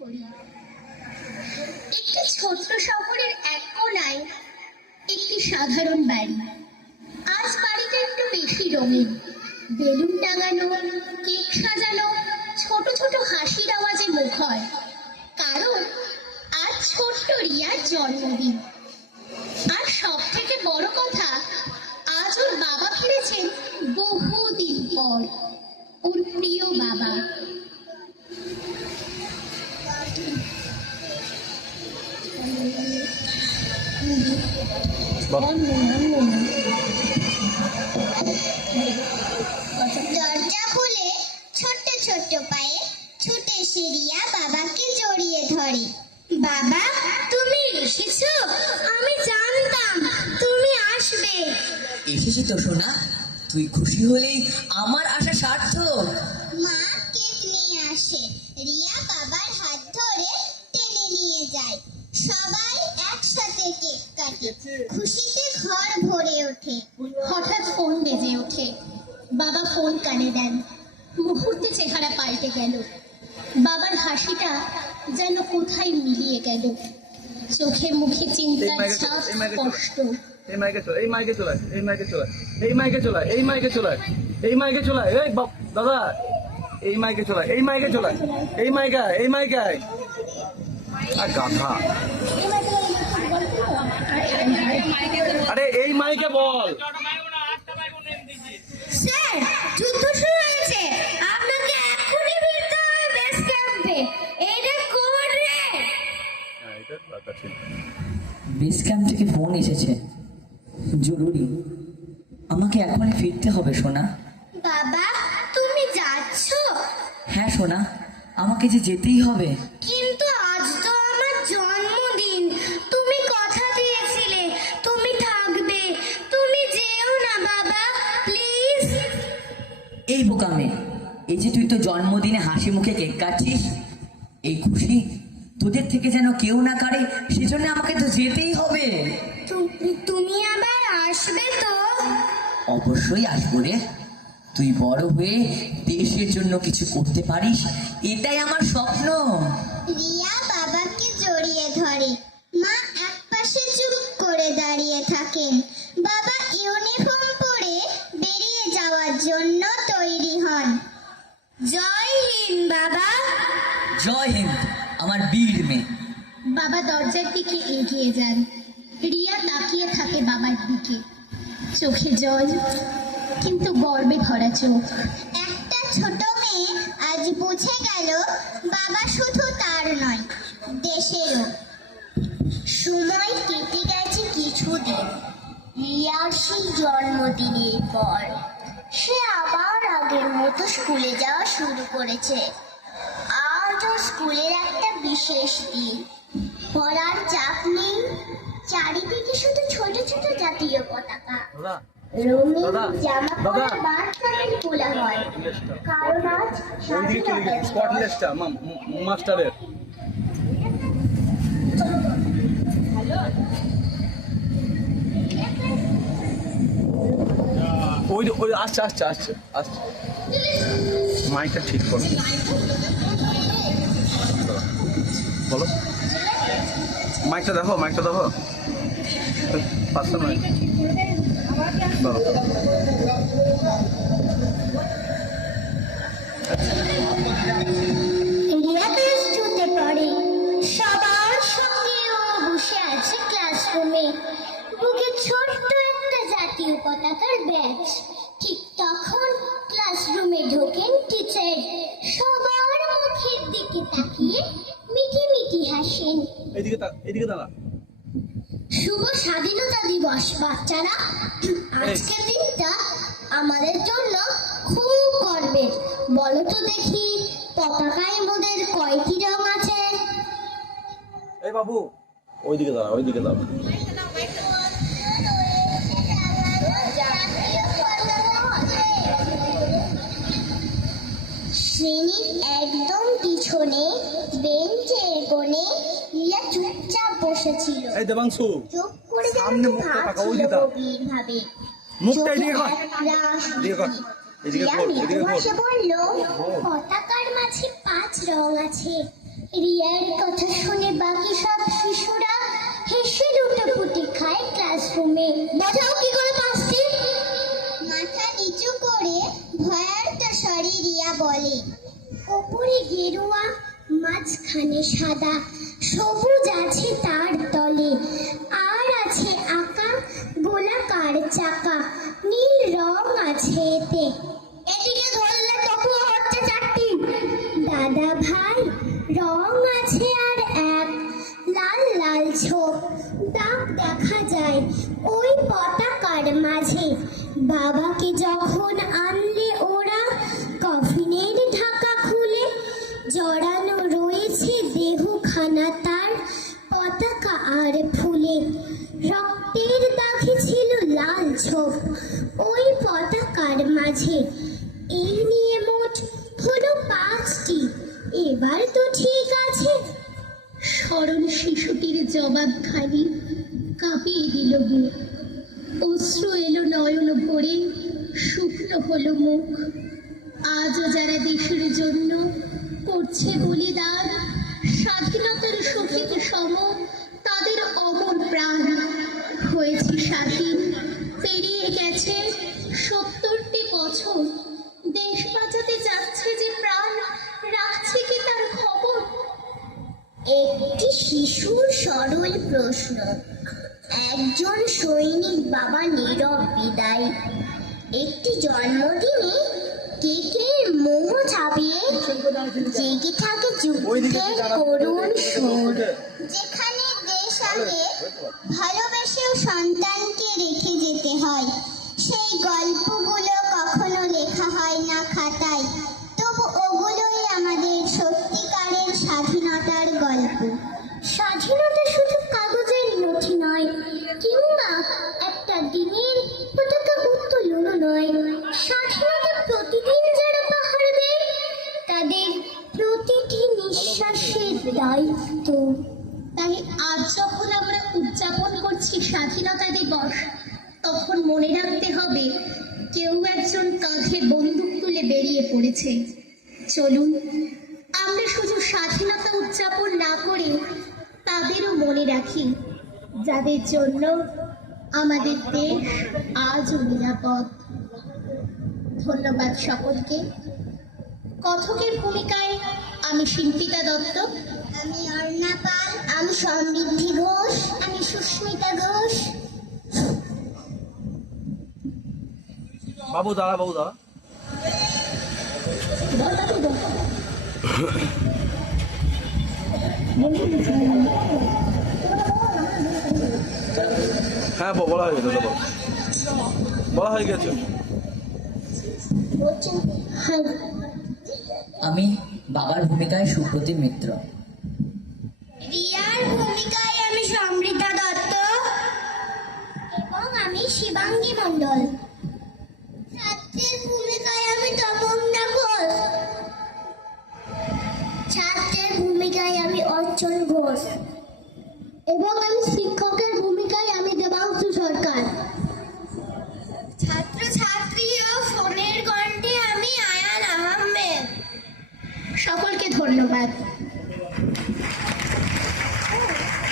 করি। একটি ছোট্ট শহরের এক কোণায় একটি সাধারণ বাড়ি। আজ বাড়িটা একটু বেশি রঙিন, বেলুন টাঙানো, কেক সাজানো, ছোট ছোট হাসির আওয়াজে মুখর। কারণ আজ ছোট্ট রিয়ার জন্মদিন। আর সব থেকে বড় কথা, আজ ওর বাবা ফিরেছেন বহুদিন পর, ওর প্রিয় বাবা। দরজা খুলে ছোট্ট ছোট্ট পায়ে ছুটে এসে রিয়া বাবাকে জড়িয়ে ধরে। বাবা, তুমি এসেছো? আমি জানতাম তুমি আসবে। এসেছি তো সোনা, তুই খুশি হলেই আমার আশা সার্থক। মা কেক নিয়ে আসে, রিয়া বাবার হাত ধরে টেনে নিয়ে যায়। সবাই একসাথে কেক কাটে, খুশিতে ঘর ভরে ওঠে। হঠাৎ ফোন বেজে ওঠে। বাবা ফোন কানে দেন। মুহূর্তে চেহারা পাল্টে গেল। বাবার হাসিটা যেন কোথায় মিলিয়ে গেল। চোখে মুখে চিন্তার ছাপ স্পষ্ট। এই মাইকে চলে, এই দাদা, এই মাইকে আর গাধা। আরে এই মাইকে বল। স্যার, যুদ্ধ শুরু হয়েছে, আপনাকে এখনই ফিরতে হবে বেস ক্যাম্পে। এটা কোন রে? বেস ক্যাম্প থেকে ফোন এসেছে, জরুরি। আমাকে এখনই ফিরতে হবে সোনা। বাবা, তুমি যাচ্ছ? হ্যাঁ সোনা, আমাকে যে যেতেই হবে। কিন্তু আজ তো আমার জন্মদিন, তুমি কথা দিয়েছিলে তুমি থাকবে। তুমি যেও না বাবা, প্লিজ। এই বোকামে, এই যে তুই তো জন্মদিনে হাসি মুখে কেক কাটছিস, এই খুশি তোদের থেকে যেন কেউ না কাড়ে, সেজন্য আমাকে তো যেতেই হবে। তুমি আবার আসবে তো? অবশ্যই আসবো রে। তুই বড় হয়ে দেশের জন্য কিছু করতে পারিস, এটাই আমার স্বপ্ন। রিয়া বাবাকে জড়িয়ে ধরে। মা একপাশে চুপ করে দাঁড়িয়ে থাকেন। বাবা ইউনিফর্ম পরে বেরিয়ে যাওয়ার জন্য তৈরি হন। জয় হিন্দ বাবা। জয় হিন্দ আমার বীর মেয়ে। বাবা দরজার দিকে এগিয়ে যান। রিয়া তাকিয়ে থাকে বাবার দিকে, চোখে জল, কিন্তু গর্বে ভরা চোখ। একটা ছোট মেয়ে আজ বুঝে গেল বাবা শুধু তার নয়, দেশেরও। সময় কেটে গেছে কিছুদিন। রিয়ার সেই জন্মদিনের পর সে আবার আগের মতো স্কুলে যাওয়া শুরু করেছে। আজ ওর স্কুলের একটা বিশেষ দিন। পড়ার চাপ নেই, চারিদিকে শুধু ছোট ছোট জাতীয় পতাকা। দাদা, রঙিন দাদা, জামা পরা দাদা। বাচ্চাদের তোলা হয়, কারণ আজ স্বাধীনতা দিবস। স্পটলেসটা মাস্টারের। ওই আসছে। মাইকটা ঠিক করো, বলো। মাইকটা দেখো পাঁচটা নয়। রিয়া ক্লাস 2-তে পড়ে। সবার সঙ্গে ও বসে আছে ক্লাসরুমে, বুকে ছোট্ট একটা জাতীয় পতাকার ব্যাজ। ঠিক তখন ক্লাসরুমে ঢোকেন টিচার। সবার মুখের দিকে তাকিয়ে মিঠি মিঠি হাসেন। এদিকে দাঁড়া। শুভ স্বাধীনতা দিবস বাচ্চারা। আজকের দিনটা আমাদের জন্য খুব গর্বের। বলো তো দেখি, পতাকায় মোদের কয়টি রং আছে? এই বাবু, ওইদিকে দাঁড়া। শ্রেণীর একদম পিছনে বেঞ্চের কোণে রিয়া চুপচাপ বসেছিল। এই দেবাংশু, চোখ করে সামনে মুখটা তাকাও, ওই দিকে। গভীরভাবে। মুখটা এদিকে কর, রিয়া মৃদু ভাষে বলল, পতাকার মাঝে 5 রং আছে। রিয়ার কথা শুনে বাকি সব শিশুরা হেসে লুটোপুটি খায় ক্লাসরুমে। বোঝাও কি করে পাঁচটি? মাথা নিচু করে ভয়ার্ত স্বরে রিয়া বলে, ওপরে গেরুয়া, মাঝখানে সাদা, সবুজ আছে তার তলে, আর আছে আঁকা গোলাকার চাকা, নীল রং আছে এতে। এদিকে ধরলে তবু হচ্ছে চারটি। দাদা ভাই, রং আছে আর এক, লাল লাল ছোপ, দাগ দেখা যায় ওই পতাকার মাঝে। বাবাকে যখন আনলে ওরা, কফিনের ঢাকা খুলে জড়ানো রয়েছে দেহখানা তার পতাকা আর ফুলে। রক্তের দাগে ছিল লাল ছোপ ওই পতাকার মাঝে। এই নিয়ে মোট হলো 5টি। এবার তো ঠিক আছে। সরল শিশুটির জবাবখানি কাঁপিয়ে দিল বুক। অশ্রু এলো নয়ন ভরে, শুকনো হলো মুখ। আজও যারা দেশের জন্য করছে বলিদান, স্বাধীনতার শহীদ সম তাদের অমর প্রাণ। হয়েছে স্বাধীন, পেরিয়ে গেছে 70টি বছর। দেশ বাঁচাতে যাচ্ছে যে প্রাণ, রাখছে কি তার খবর? একটি শিশুর সরল প্রশ্ন, একজন সৈনিক বাবা নীরব বিদায়। একটি জন্মদিনে কেকের মোহ চাপিয়ে জেগে থাকে যুদ্ধের করুণ সুর। যেখানে দেশ আগে ভালোবেসেও সন্তানকে রেখে যেতে হয়, সেই গল্পগুলো কখনো লেখা হয় না খাতায়, তবু ওগুলোই আমাদের সত্যিকারের স্বাধীনতার গল্প। স্বাধীনতা শুধু কাগজের নথি নয়, কিংবা একটা দিনের পতাকা উত্তোলনও নয়। স্বাধীনতা প্রতিদিন যারা পাহারা দেয়, তাদের প্রতিটি নিঃশ্বাসের দায়িত্ব। তাই আজ যখন আমরা উদযাপন করছি স্বাধীনতা দিবস, তখন মনে রাখতে হবে কেউ একজন কাঁধে বন্দুক তুলে বেরিয়ে পড়েছে। চলুন আমরা শুধু স্বাধীনতা উদযাপন না করে তাদেরও মনে রাখি, যাদের জন্য আমাদের দেশ আজও নিরাপদ। ধন্যবাদ সকলকে। কথকের ভূমিকায় আমি শিল্পিতা দত্ত, আমি অর্ণা পাল, আমি সমৃদ্ধি ঘোষ, আমি সুস্মিতা ঘোষ। বাবু দাঁড়া, বাবু দাঁড়া। হ্যাঁ বলা হয়ে গেছে, বলা হয়ে গেছে। হ্যাঁ, আমি বাবার ভূমিকায় সুপ্রতিম মিত্র। রিয়ার ভূমিকায় আমি সমৃদ্ধা দত্ত এবং আমি শিবাঙ্গী মণ্ডল। ছাত্রের ভূমিকায় আমি তপন্না ঘোষ, ছাত্রের ভূমিকায় আমি অর্চন ঘোষ।